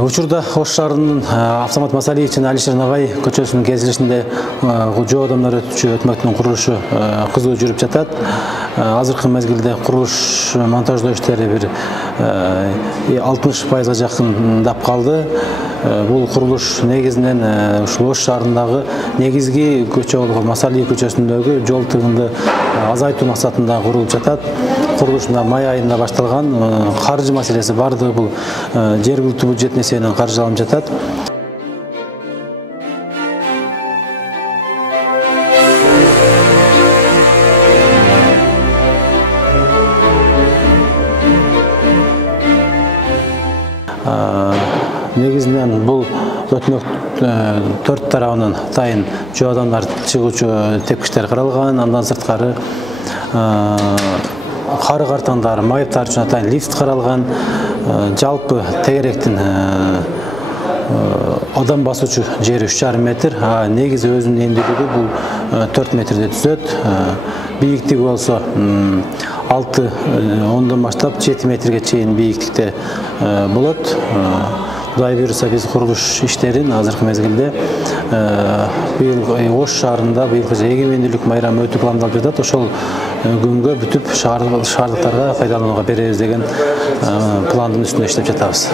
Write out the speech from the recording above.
Учурда Ош шаарынын Автомат Масалиев жана Алишер Нагай көчөсүнүн кезилишинде жөө адамдар өтүүчү өтмөктүн курулушу кызуу жүрүп жатат. Азыркы мезгилде курулуш монтаждоо иштери бир 60%га жакындап калды. Бул курулуш негизинен ушул Ош шаарындагы негизги көчө болгон Масалиев көчөсүндөгү жол тыгынды азайтуу максатында курулуп жатат. Курулуш май айында башталган. Каржы маселеси бардыгы бул жергиликтүү бюджет несиенен каржыланып жатат. Негизинен бул өтмөк 4 тарабынан атайын жөө адамдар чыгуучу тепкичтер каралган, андан сырткары кары картаңдар, майыптар үчүн атайын лифт каралган, жалпы тегеректин адам басуучу жери 3,5 метр, негизи өзүнүн эндүүлүгү бул 4 метрде түзөт. Бийиктиги болсо 6,10 баштап 7 метрге чейин бийиктикте болот. Кудай буйруса биз курулуш иштерин азыркы мезгилде быйыл Ош шаарында быйылкы эгемендүүлүк майрамы өтүү пландалып жатат. Ошол күнгө бүтүп шаардыктарга пайдаланууга беребиз деген пландын үстүндө иштеп жатабыз.